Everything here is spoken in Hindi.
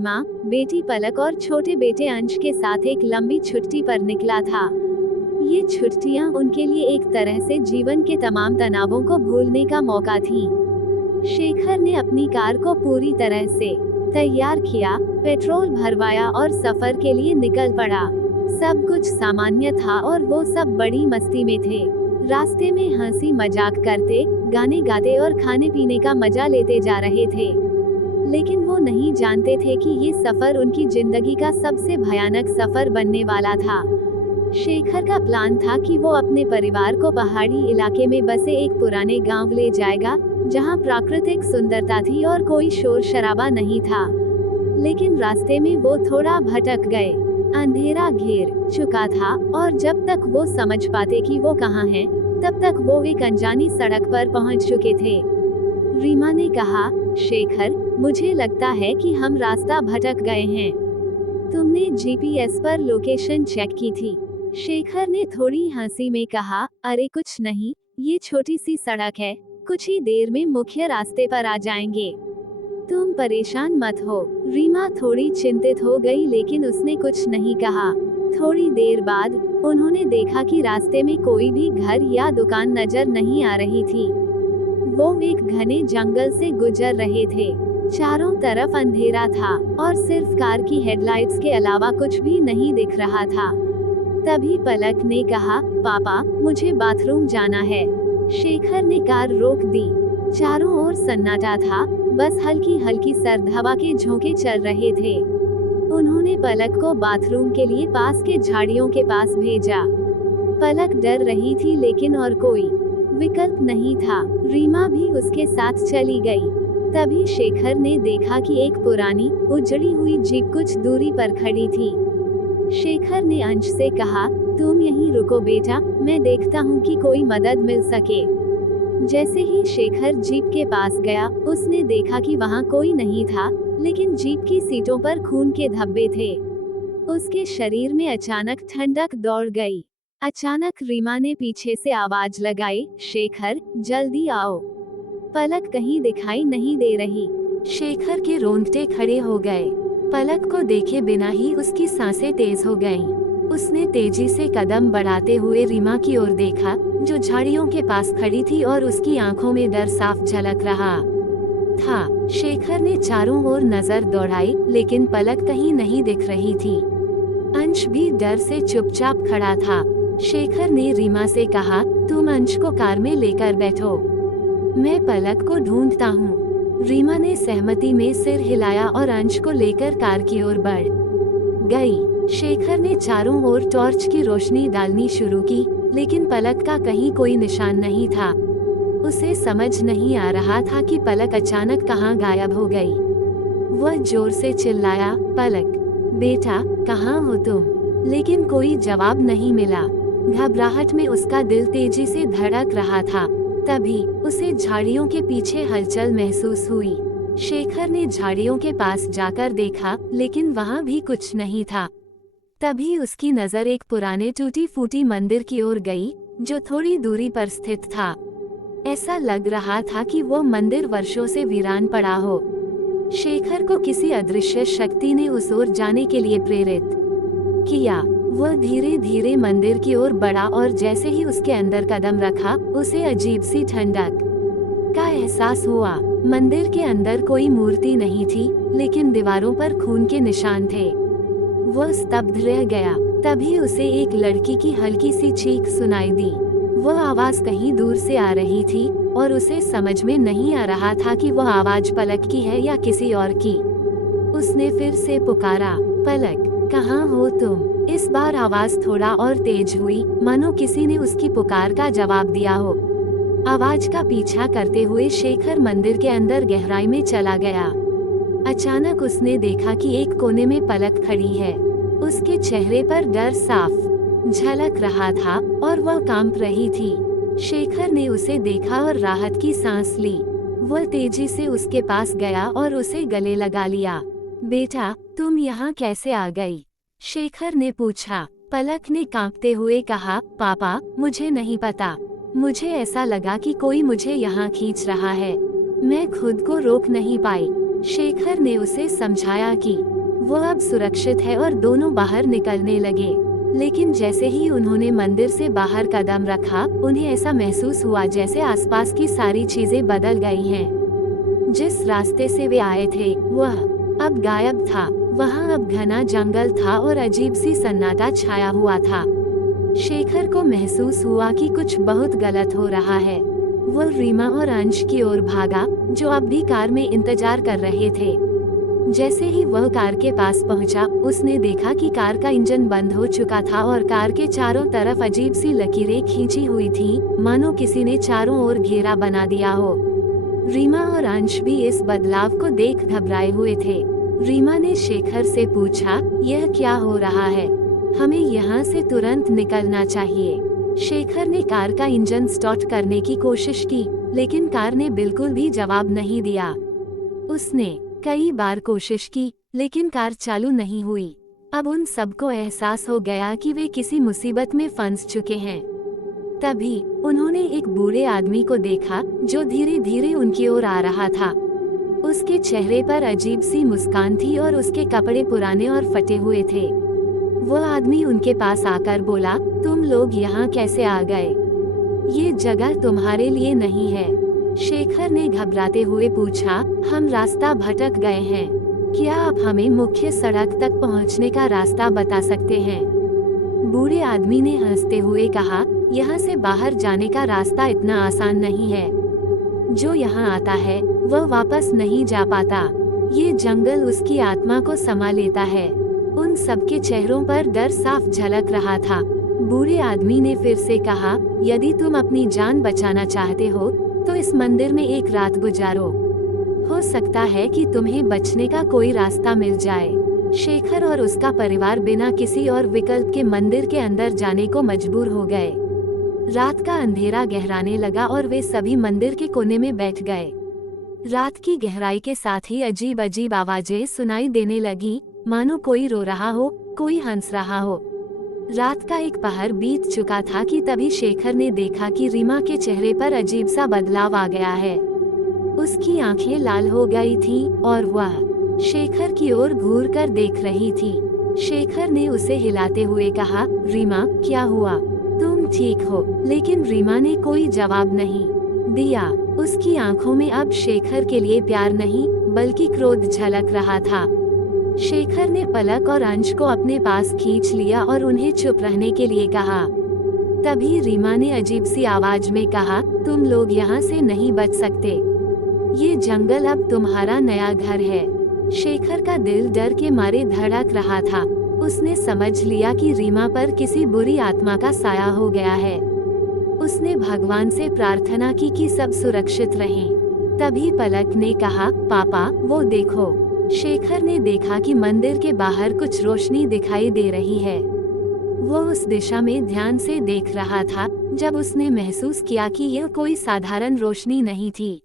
माँ, बेटी पलक और छोटे बेटे अंश के साथ एक लंबी छुट्टी पर निकला था। ये छुट्टियाँ उनके लिए एक तरह से जीवन के तमाम तनावों को भूलने का मौका थी। शेखर ने अपनी कार को पूरी तरह से तैयार किया, पेट्रोल भरवाया और सफर के लिए निकल पड़ा। सब कुछ सामान्य था और वो सब बड़ी मस्ती में थे। रास्ते में हंसी मजाक करते, गाने गाते और खाने पीने का मजा लेते जा रहे थे। लेकिन वो नहीं जानते थे कि ये सफर उनकी जिंदगी का सबसे भयानक सफर बनने वाला था। शेखर का प्लान था कि वो अपने परिवार को पहाड़ी इलाके में बसे एक पुराने गांव ले जाएगा, जहां प्राकृतिक सुंदरता थी और कोई शोर शराबा नहीं था। लेकिन रास्ते में वो थोड़ा भटक गए। अंधेरा घेर चुका था और जब तक वो समझ पाते कि वो कहाँ हैं, तब तक वो एक अनजानी सड़क पर पहुंच चुके थे। रीमा ने कहा, शेखर, मुझे लगता है कि हम रास्ता भटक गए हैं। तुमने जीपीएस पर लोकेशन चेक की थी? शेखर ने थोड़ी हंसी में कहा, अरे कुछ नहीं, ये छोटी सी सड़क है, कुछ ही देर में मुख्य रास्ते पर आ जाएंगे। तुम परेशान मत हो। रीमा थोड़ी चिंतित हो गई, लेकिन उसने कुछ नहीं कहा। थोड़ी देर बाद उन्होंने देखा कि रास्ते में कोई भी घर या दुकान नजर नहीं आ रही थी। वो एक घने जंगल से गुजर रहे थे। चारों तरफ अंधेरा था और सिर्फ कार की हेडलाइट्स के अलावा कुछ भी नहीं दिख रहा था। तभी पलक ने कहा, पापा, मुझे बाथरूम जाना है। शेखर ने कार रोक दी। चारों ओर सन्नाटा था, बस हल्की हल्की सर्द हवा के झोंके चल रहे थे। उन्होंने पलक को बाथरूम के लिए पास के झाड़ियों के पास भेजा। पलक डर रही थी, लेकिन और कोई विकल्प नहीं था। रीमा भी उसके साथ चली गई। तभी शेखर ने देखा कि एक पुरानी उजड़ी हुई जीप कुछ दूरी पर खड़ी थी। शेखर ने अंश से कहा, तुम यहीं रुको बेटा, मैं देखता हूँ कि कोई मदद मिल सके। जैसे ही शेखर जीप के पास गया, उसने देखा कि वहाँ कोई नहीं था, लेकिन जीप की सीटों पर खून के धब्बे थे। उसके शरीर में अचानक ठंडक दौड़ गई। अचानक रीमा ने पीछे से आवाज लगाई, शेखर, जल्दी आओ। पलक कहीं दिखाई नहीं दे रही। शेखर के रोंगटे खड़े हो गए। पलक को देखे बिना ही उसकी सांसें तेज हो गईं। उसने तेजी से कदम बढ़ाते हुए रीमा की ओर देखा, जो झाड़ियों के पास खड़ी थी और उसकी आंखों में डर साफ झलक रहा था। शेखर ने चारों ओर नजर दौड़ाई, लेकिन पलक कहीं नहीं दिख रही थी। अंश भी डर से चुपचाप खड़ा था। शेखर ने रीमा से कहा, तुम अंश को कार में लेकर बैठो, मैं पलक को ढूंढता हूँ। रीमा ने सहमति में सिर हिलाया और अंश को लेकर कार की ओर बढ़ गई। शेखर ने चारों ओर टॉर्च की रोशनी डालनी शुरू की, लेकिन पलक का कहीं कोई निशान नहीं था। उसे समझ नहीं आ रहा था कि पलक अचानक कहाँ गायब हो गई। वह जोर से चिल्लाया, पलक, बेटा, कहाँ हो तुम? लेकिन कोई जवाब नहीं मिला। घबराहट में उसका दिल तेजी से धड़क रहा था। तभी उसे झाड़ियों के पीछे हलचल महसूस हुई। शेखर ने झाड़ियों के पास जाकर देखा, लेकिन वहाँ भी कुछ नहीं था। तभी उसकी नजर एक पुराने टूटी फूटी मंदिर की ओर गई, जो थोड़ी दूरी पर स्थित था। ऐसा लग रहा था कि वो मंदिर वर्षों से वीरान पड़ा हो। शेखर को किसी अदृश्य शक्ति ने उस ओर जाने के लिए प्रेरित किया। वह धीरे धीरे मंदिर की ओर बढ़ा और जैसे ही उसके अंदर कदम रखा, उसे अजीब सी ठंडक का एहसास हुआ। मंदिर के अंदर कोई मूर्ति नहीं थी, लेकिन दीवारों पर खून के निशान थे। वह स्तब्ध रह गया। तभी उसे एक लड़की की हल्की सी चीख सुनाई दी। वह आवाज कहीं दूर से आ रही थी और उसे समझ में नहीं आ रहा था कि वह आवाज पलक की है या किसी और की। उसने फिर से पुकारा, पलक, कहाँ हो तुम? इस बार आवाज थोड़ा और तेज हुई, मानो किसी ने उसकी पुकार का जवाब दिया हो। आवाज का पीछा करते हुए शेखर मंदिर के अंदर गहराई में चला गया। अचानक उसने देखा कि एक कोने में पलक खड़ी है। उसके चेहरे पर डर साफ झलक रहा था और वह कांप रही थी। शेखर ने उसे देखा और राहत की सांस ली। वह तेजी से उसके पास गया और उसे गले लगा लिया। बेटा, तुम यहाँ कैसे आ गई? शेखर ने पूछा। पलक ने कांपते हुए कहा, पापा, मुझे नहीं पता। मुझे ऐसा लगा कि कोई मुझे यहाँ खींच रहा है। मैं खुद को रोक नहीं पाई। शेखर ने उसे समझाया कि वो अब सुरक्षित है और दोनों बाहर निकलने लगे। लेकिन जैसे ही उन्होंने मंदिर से बाहर कदम रखा, उन्हें ऐसा महसूस हुआ जैसे आसपास की सारी चीजें बदल गई हैं। जिस रास्ते से वे आए थे वह अब गायब था। वहाँ अब घना जंगल था और अजीब सी सन्नाटा छाया हुआ था। शेखर को महसूस हुआ कि कुछ बहुत गलत हो रहा है। वो रीमा और अंश की ओर भागा, जो अब भी कार में इंतजार कर रहे थे। जैसे ही वह कार के पास पहुंचा, उसने देखा कि कार का इंजन बंद हो चुका था और कार के चारों तरफ अजीब सी लकीरें खींची हुई थी, मानो किसी ने चारों ओर घेरा बना दिया हो। रीमा और अंश भी इस बदलाव को देख घबराए हुए थे। रीमा ने शेखर से पूछा, यह क्या हो रहा है? हमें यहाँ से तुरंत निकलना चाहिए। शेखर ने कार का इंजन स्टार्ट करने की कोशिश की, लेकिन कार ने बिल्कुल भी जवाब नहीं दिया। उसने कई बार कोशिश की, लेकिन कार चालू नहीं हुई। अब उन सबको एहसास हो गया कि वे किसी मुसीबत में फंस चुके हैं। तभी उन्होंने एक बूढ़े आदमी को देखा, जो धीरे धीरे उनकी ओर आ रहा था। उसके चेहरे पर अजीब सी मुस्कान थी और उसके कपड़े पुराने और फटे हुए थे। वो आदमी उनके पास आकर बोला, तुम लोग यहाँ कैसे आ गए? ये जगह तुम्हारे लिए नहीं है। शेखर ने घबराते हुए पूछा, हम रास्ता भटक गए हैं। क्या आप हमें मुख्य सड़क तक पहुंचने का रास्ता बता सकते हैं? बूढ़े आदमी ने हंसते हुए कहा, यहाँ से बाहर जाने का रास्ता इतना आसान नहीं है। जो यहाँ आता है वह वापस नहीं जा पाता। ये जंगल उसकी आत्मा को समा लेता है। उन सबके चेहरों पर डर साफ झलक रहा था। बूढ़े आदमी ने फिर से कहा, यदि तुम अपनी जान बचाना चाहते हो तो इस मंदिर में एक रात गुजारो। हो सकता है कि तुम्हें बचने का कोई रास्ता मिल जाए। शेखर और उसका परिवार बिना किसी और विकल्प के मंदिर के अंदर जाने को मजबूर हो गए। रात का अंधेरा गहराने लगा और वे सभी मंदिर के कोने में बैठ गए। रात की गहराई के साथ ही अजीब अजीब आवाजें सुनाई देने लगी, मानो कोई रो रहा हो, कोई हंस रहा हो। रात का एक पहर बीत चुका था कि तभी शेखर ने देखा कि रीमा के चेहरे पर अजीब सा बदलाव आ गया है। उसकी आंखें लाल हो गई थीं और वह शेखर की ओर घूर कर देख रही थी। शेखर ने उसे हिलाते हुए कहा, रीमा क्या हुआ? तुम ठीक हो? लेकिन रीमा ने कोई जवाब नहीं दिया। उसकी आंखों में अब शेखर के लिए प्यार नहीं बल्कि क्रोध झलक रहा था। शेखर ने पलक और अंश को अपने पास खींच लिया और उन्हें चुप रहने के लिए कहा। तभी रीमा ने अजीब सी आवाज में कहा, तुम लोग यहाँ से नहीं बच सकते। ये जंगल अब तुम्हारा नया घर है। शेखर का दिल डर के मारे धड़क रहा था। उसने समझ लिया कि रीमा पर किसी बुरी आत्मा का साया हो गया है। उसने भगवान से प्रार्थना की कि सब सुरक्षित रहें। तभी पलक ने कहा, पापा वो देखो। शेखर ने देखा कि मंदिर के बाहर कुछ रोशनी दिखाई दे रही है। वो उस दिशा में ध्यान से देख रहा था, जब उसने महसूस किया कि यह कोई साधारण रोशनी नहीं थी।